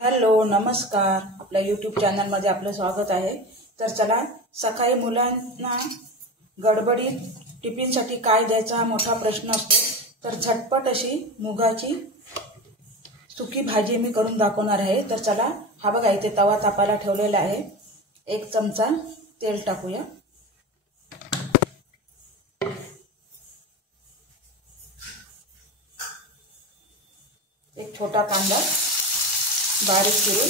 Hello नमस्कार, आपल्या YouTube चॅनलमध्ये आपलं स्वागत आहे। तर चला, सकाळी मुलांना गडबडीत टिफिनसाठी काय द्यायचा मोठा प्रश्न असतो। तर झटपट अशी मुगाची सुकी भाजी मी करून दाखवणार आहे। तर चला, हा बघा इथे तवा तापायला ठेवलेला आहे। 1 चमचा तेल टाकूया। एक छोटा कांदा बारीक चिरून,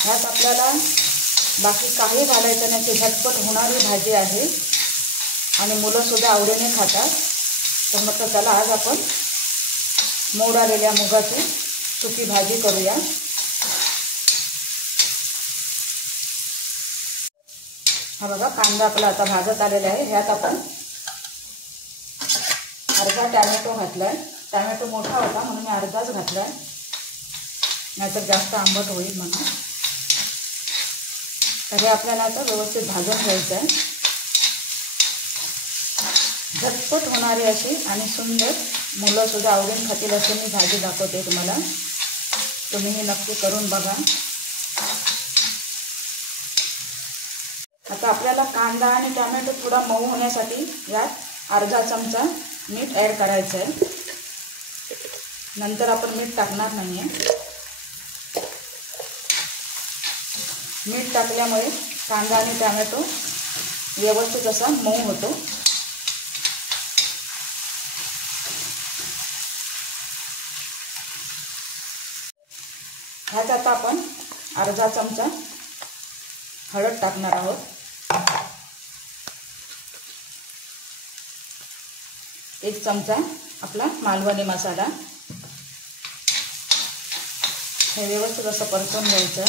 ह्यात आपल्याला बाकी काही घालायचं नाही, झटपट होणारी भाजी आहे आणि मुलं सुद्धा आवडीने खातात। तर मग चला, आज आपण मोड आलेल्या मुगाची सुकी भाजी करूया। हा बघा, कांदा आपला आता भाजत आलेला आहे। ह्यात आपण अर्धा टॅमॅटो घातलाय। टॅमॅटो मोठा होता म्हणून मी अर्धाच घातलाय, नाहीतर जास्त आंबट होईल म्हणून। तर हे आपल्याला आता व्यवस्थित भाजून घ्यायचं आहे। झटपट होणारी अशी आणि सुंदर, मुलं सुद्धा आवडीने खातील अशी मी भाजी दाखवते तुम्हाला। तुम्ही नक्की करून बघा। आता आपल्याला कांदा आणि टॅमॅटो थोडा मऊ होण्यासाठी यात अर्धा चमचा मीठ ॲड करायचं आहे। नंतर आपण मीठ टाकणार नाही आहे। मीठ टाकल्यामुळे कांदा आणि टॅमॅटो व्यवस्थित असा मऊ होतो। ह्यात आता आपण अर्धा चमचा हळद टाकणार आहोत। 1 चमचा आपला मालवणी मसाला। हे व्यवस्थित असं परतून घ्यायचं।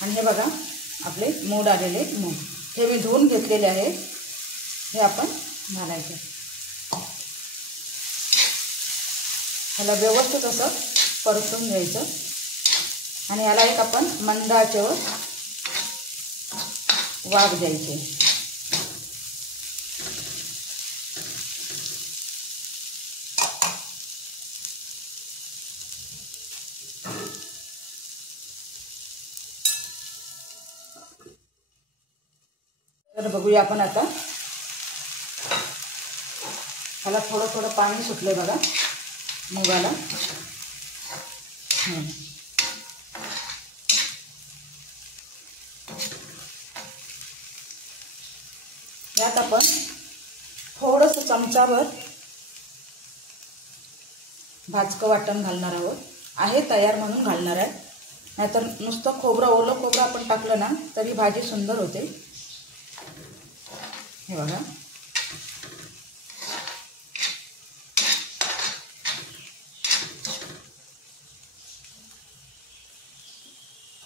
आणि हे बघा, आपले मोड आलेले मूग हे मी धुवून घेतलेले आहे, हे आपण घालायचं। ह्याला व्यवस्थित असं परतून घ्यायचं आणि याला एक आपण मंद आचेवर वाफ द्यायची। तर बघूया आपण आता, ह्याला थोडं थोडं पाणी सुटले बघा मुगाला। यात आपण थोडंसं चमचाभर भाजकं वाटण घालणार आहोत। आहे तयार म्हणून घालणार आहे, नाहीतर नुसतं खोबरं, ओलं खोबरं आपण टाकलं ना तरी भाजी सुंदर होते। हे बघा,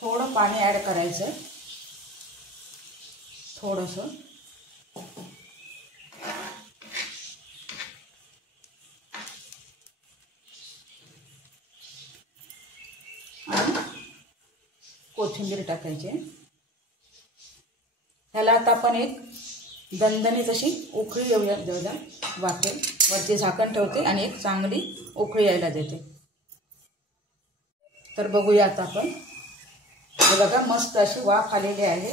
थोडं पाणी ॲड करायचं, थोडंसं। आणि कोथिंबीर टाकायची। ह्याला आता आपण एक दणदणीत अशी उकळी येऊया वाफेल वरती झाकण ठेवते आणि एक चांगली उकळी यायला देते। तर बघूया आता आपण, हे बघा मस्त अशी वाफ आलेली आहे।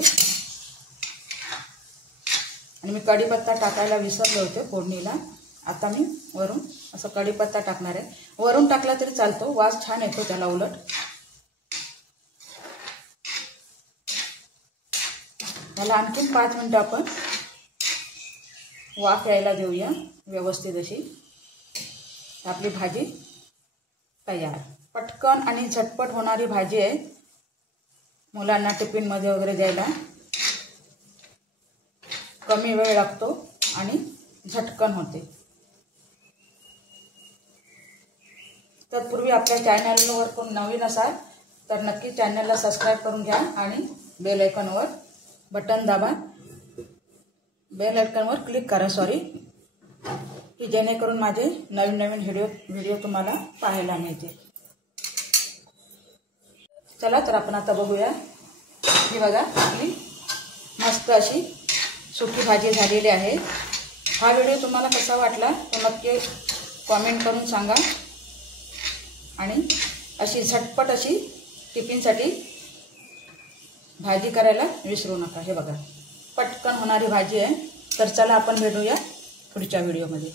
आणि मी कढीपत्ता टाकायला विसरले होते फोडणीला, आता मी वरून असं कढीपत्ता टाकणार आहे। वरून टाकला तरी चालतो, वास छान येतो त्याला उलट। त्याला आणखीन 5 मिनिटं आपण वाफ यायला देऊया व्यवस्थित अशी। आपली भाजी तयार। पटकन आणि झटपट होणारी भाजी आहे, मुलांना टिफिनमध्ये वगैरे द्यायला कमी वेळ लागतो आणि झटकन होते। तत्पूर्वी आपल्या चॅनलवर कोण नवीन असाल तर नक्की चॅनलला सबस्क्राईब करून घ्या आणि बेल आयकॉनवर बटन दाबा, बेल आयकॉनवर क्लिक करा की जेणेकरून माझे नवीन नवीन व्हिडिओ तुम्हाला पाहायला मिळतील। चला, तर आपण आता बघूया। ही बघा, आपली मस्त अशी सुकी भाजी झालेली आहे। हा व्हिडिओ तुम्हाला कसा वाटला तो नक्की कॉमेंट करून सांगा आणि अशी झटपट अशी टिफिनसाठी भाजी करायला विसरू नका। हे बघा पटकन होणारी भाजी आहे। तर चला आपण भेटूया पुढच्या व्हिडिओमध्ये।